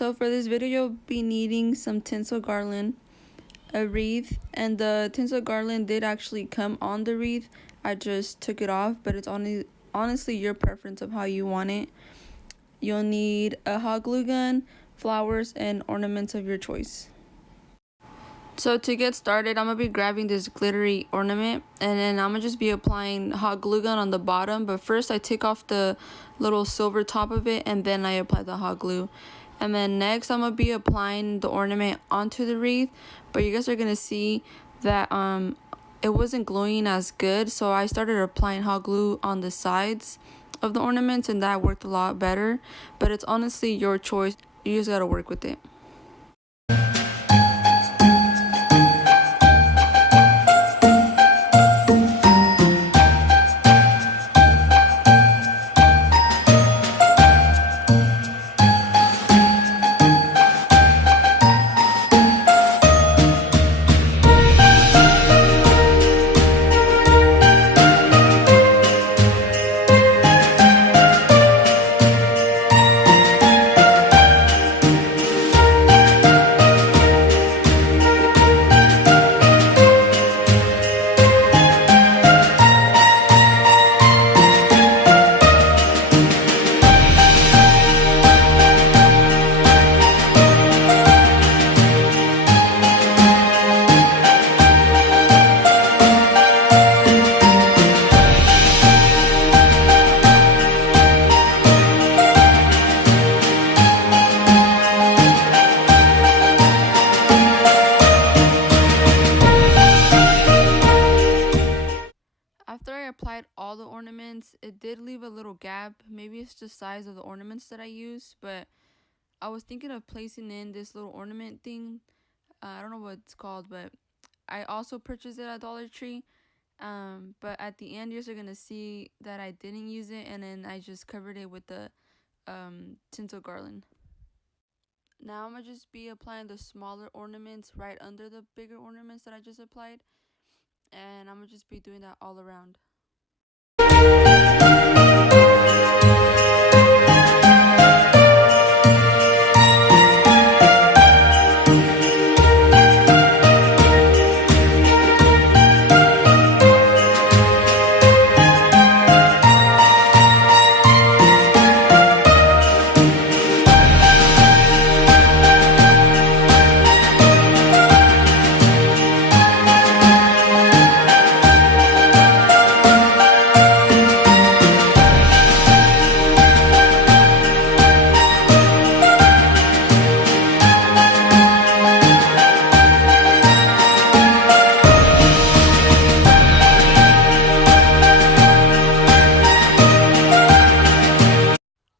So for this video, you'll be needing some tinsel garland, a wreath, and the tinsel garland did actually come on the wreath. I just took it off, but it's honestly your preference of how you want it. You'll need a hot glue gun, flowers, and ornaments of your choice. So to get started, I'm going to be grabbing this glittery ornament, and then I'm going to just be applying hot glue gun on the bottom. But first I take off the little silver top of it, and then I apply the hot glue. And then next I'm going to be applying the ornament onto the wreath. But you guys are going to see that it wasn't gluing as good. So I started applying hot glue on the sides of the ornaments, and that worked a lot better. But it's honestly your choice. You just got to work with it. After I applied all the ornaments, it did leave a little gap. Maybe it's the size of the ornaments that I used, but I was thinking of placing in this little ornament thing. I don't know what it's called, but I also purchased it at Dollar Tree. But at the end, you're going to see that I didn't use it, and then I just covered it with the tinsel garland. Now I'm going to just be applying the smaller ornaments right under the bigger ornaments that I just applied. And I'm going to just be doing that all around.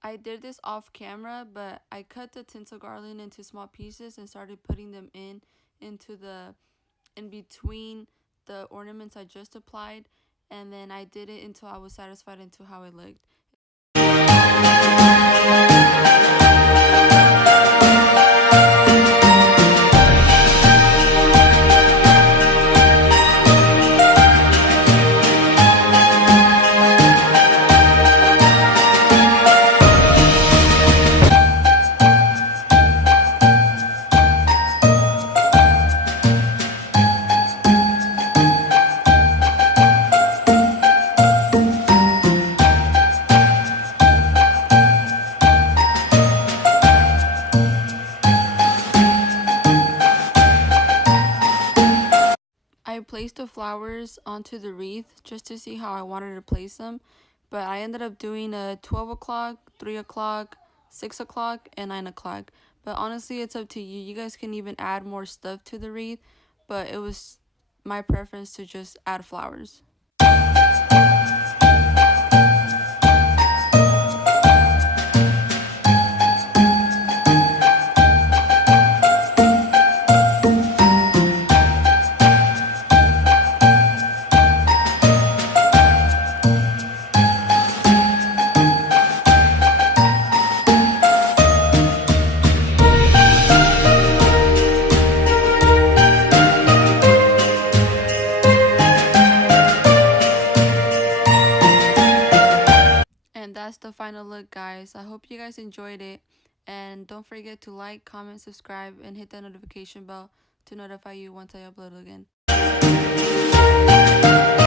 I did this off camera, but I cut the tinsel garland into small pieces and started putting them in between the ornaments I just applied, and then I did it until I was satisfied into how it looked. I placed the flowers onto the wreath just to see how I wanted to place them, but I ended up doing a 12 o'clock, 3 o'clock, 6 o'clock, and 9 o'clock. But honestly, it's up to you. You guys can even add more stuff to the wreath, but it was my preference to just add flowers. That's the final look, guys. I hope you guys enjoyed it. And don't forget to like, comment, subscribe, and hit that notification bell to notify you once I upload again.